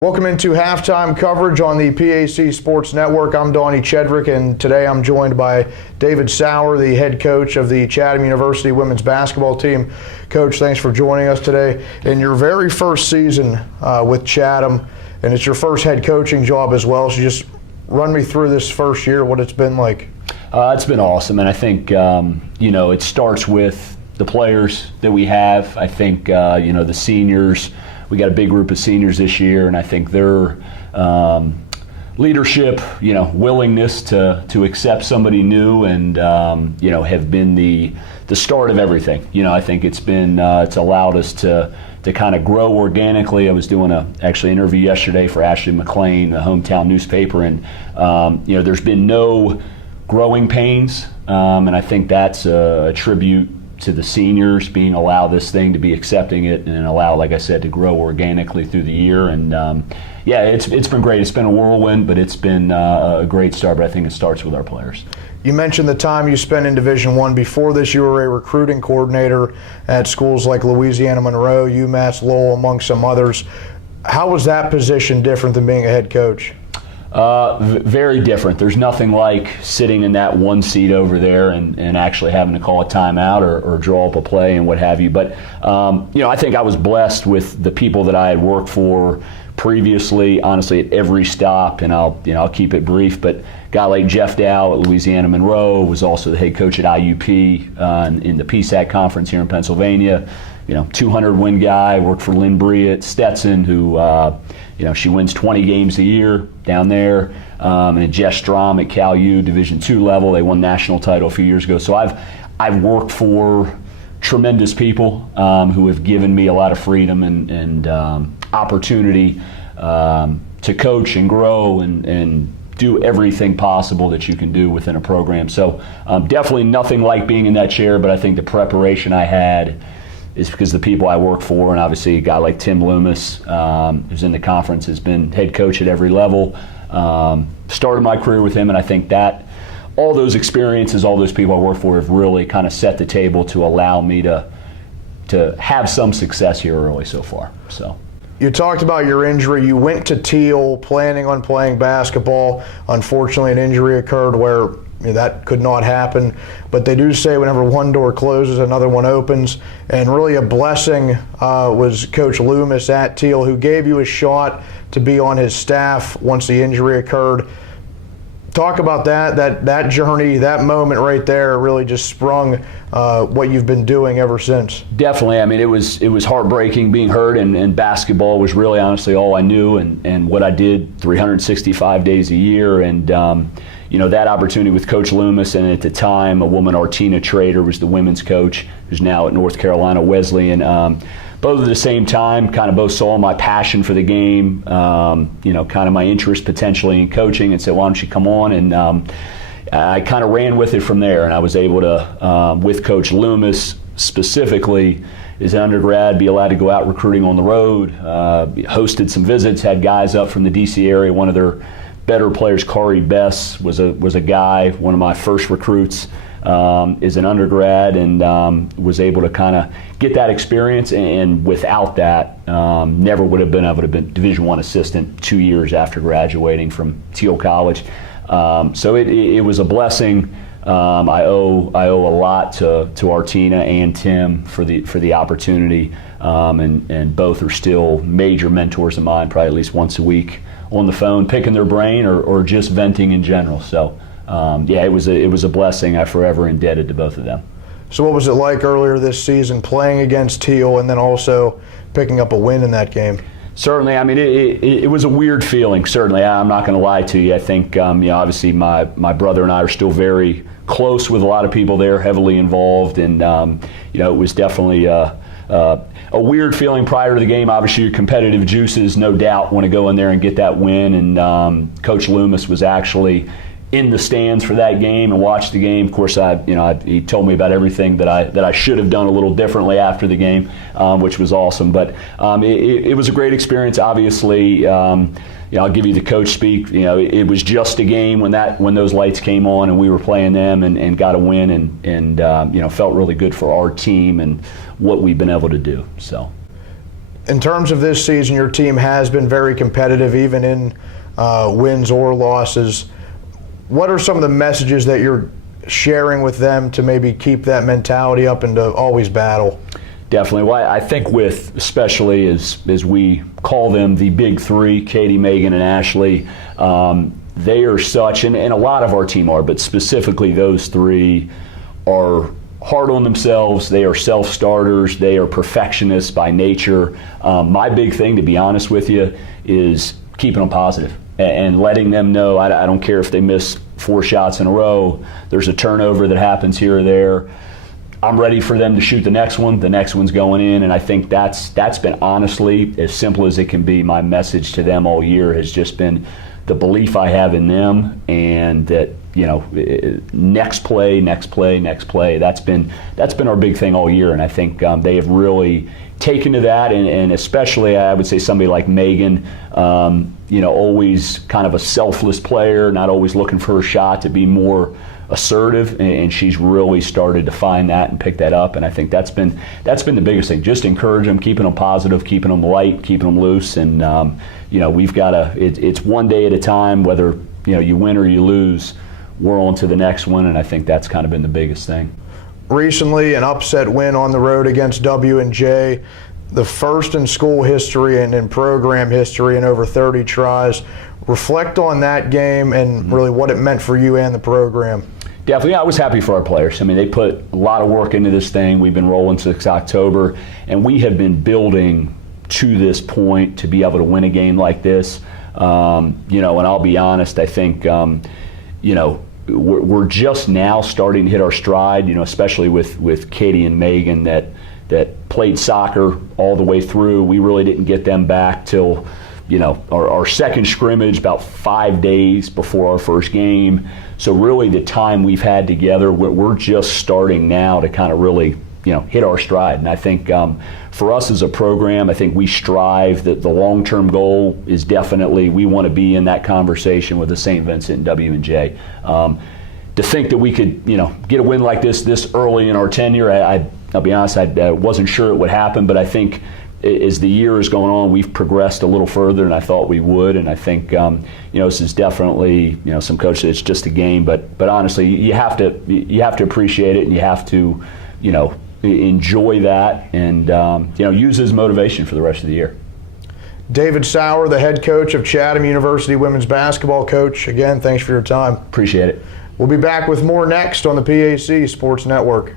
Welcome into halftime coverage on the PAC Sports Network. I'm Donnie Chedrick, and today I'm joined by David Saur, the head coach of the Chatham University women's basketball team. Coach, thanks for joining us today. In your very first season with Chatham, and it's your first head coaching job as well, so just run me through this first year, what it's been like. It's been awesome, and I think it starts with the players that we have. I think the seniors. We got a big group of seniors this year, and I think their leadership, willingness to accept somebody new, and have been the start of everything. I think it's been it's allowed us to kind of grow organically. I was doing actually interview yesterday for Ashley McLean, the hometown newspaper, and there's been no growing pains, and I think that's a tribute to the seniors being allowed this thing to be accepting it and allow, like I said, to grow organically through the year. And it's been great. It's been a whirlwind, but it's been a great start. But I think it starts with our players. You mentioned the time you spent in Division I. Before this, you were a recruiting coordinator at schools like Louisiana Monroe, UMass Lowell, among some others. How was that position different than being a head coach? Very different. There's nothing like sitting in that one seat over there and actually having to call a timeout or draw up a play and what have you. But I think I was blessed with the people that I had worked for previously, honestly, at every stop, and I'll keep it brief, but a guy like Jeff Dow at Louisiana Monroe was also the head coach at IUP in the PSAC conference here in Pennsylvania. 200-win guy, worked for Lynn Brea at Stetson, who she wins 20 games a year down there, and Jess Strom at Cal U, Division II level. They won national title a few years ago. So I've worked for tremendous people who have given me a lot of freedom and opportunity to coach and grow and do everything possible that you can do within a program. So definitely nothing like being in that chair, but I think the preparation I had is because the people I work for, and obviously a guy like Tim Loomis, who's in the conference, has been head coach at every level. Started my career with him, and I think that all those experiences, all those people I work for have really kind of set the table to allow me to have some success here early so far. So. You talked about your injury. You went to Teal planning on playing basketball. Unfortunately, an injury occurred where that could not happen. But they do say whenever one door closes, another one opens. And really a blessing was Coach Loomis at Teal, who gave you a shot to be on his staff once the injury occurred. Talk about that journey, that moment right there really just sprung what you've been doing ever since. Definitely. I mean, it was heartbreaking being hurt, and basketball was really honestly all I knew and what I did 365 days a year. And that opportunity with Coach Loomis, and at the time a woman, Artina Trader, was the women's coach, who's now at North Carolina Wesleyan. Both at the same time, kind of both saw my passion for the game, kind of my interest potentially in coaching, and said, why don't you come on? And I kind of ran with it from there, and I was able to, with Coach Loomis specifically, as an undergrad, be allowed to go out recruiting on the road, hosted some visits, had guys up from the D.C. area. One of their better players, Kari Bess, was a guy, one of my first recruits, is an undergrad, and was able to kind of get that experience, and without that, never would have been able to be Division I assistant 2 years after graduating from Teal College. So it was a blessing. I owe a lot to Artina and Tim for the opportunity, and both are still major mentors of mine, probably at least once a week on the phone, picking their brain or just venting in general. So it was a blessing. I'm forever indebted to both of them. So what was it like earlier this season playing against Teal and then also picking up a win in that game? Certainly. I mean, it was a weird feeling, certainly. I'm not going to lie to you. I think, obviously my brother and I are still very close with a lot of people there, heavily involved, and, it was definitely a weird feeling prior to the game. Obviously, your competitive juices, no doubt, want to go in there and get that win, and Coach Loomis was actually in the stands for that game and watched the game. Of course, he told me about everything that I should have done a little differently after the game, which was awesome. But it was a great experience. Obviously, I'll give you the coach speak. It was just a game when those lights came on and we were playing them and got a win and felt really good for our team and what we've been able to do. So. in terms of this season, your team has been very competitive, even in wins or losses. What are some of the messages that you're sharing with them to maybe keep that mentality up and to always battle? Definitely. Well, I think with, especially as we call them, the big three, Katie, Megan, and Ashley, they are such, and a lot of our team are, but specifically those three are hard on themselves. They are self-starters. They are perfectionists by nature. My big thing, to be honest with you, is keeping them positive and letting them know, I don't care if they miss 4 shots in a row, there's a turnover that happens here or there. I'm ready for them to shoot the next one. The next one's going in, and I think that's been, honestly, as simple as it can be, my message to them all year has just been the belief I have in them, and that, you know, next play, next play, next play. That's been our big thing all year, and I think they have really taken to that, and especially I would say somebody like Megan, you know, always kind of a selfless player, not always looking for a shot, to be more assertive, and she's really started to find that and pick that up, and I think that's been the biggest thing. Just encourage them, keeping them positive, keeping them light, keeping them loose, and you know, we've got to. It's one day at a time. Whether, you know, you win or you lose, we're on to the next one, and I think that's kind of been the biggest thing. Recently, an upset win on the road against W&J, the first in school history and in program history in over 30 tries. Reflect on that game and really what it meant for you and the program. Definitely, I was happy for our players. I mean, they put a lot of work into this thing. We've been rolling since October, and we have been building to this point to be able to win a game like this. You know, and I'll be honest, I think, you know, we're just now starting to hit our stride, you know, especially with Katie and Megan that played soccer all the way through. We really didn't get them back till, you know, our second scrimmage, about 5 days before our first game. So really the time we've had together, we're just starting now to kind of really, you know, hit our stride. And I think for us as a program, I think we strive that the long-term goal is definitely we want to be in that conversation with the St. Vincent and W&J. To think that we could, you know, get a win like this early in our tenure, I'll be honest, I wasn't sure it would happen, but I think as the year is going on, we've progressed a little further than I thought we would, and I think you know, this is definitely, you know, some coaches say it's just a game, but honestly, you have to appreciate it, and you have to, you know, enjoy that, and you know, use it as motivation for the rest of the year. David Saur, the head coach of Chatham University women's basketball. Coach, again, thanks for your time. Appreciate it. We'll be back with more next on the PAC Sports Network.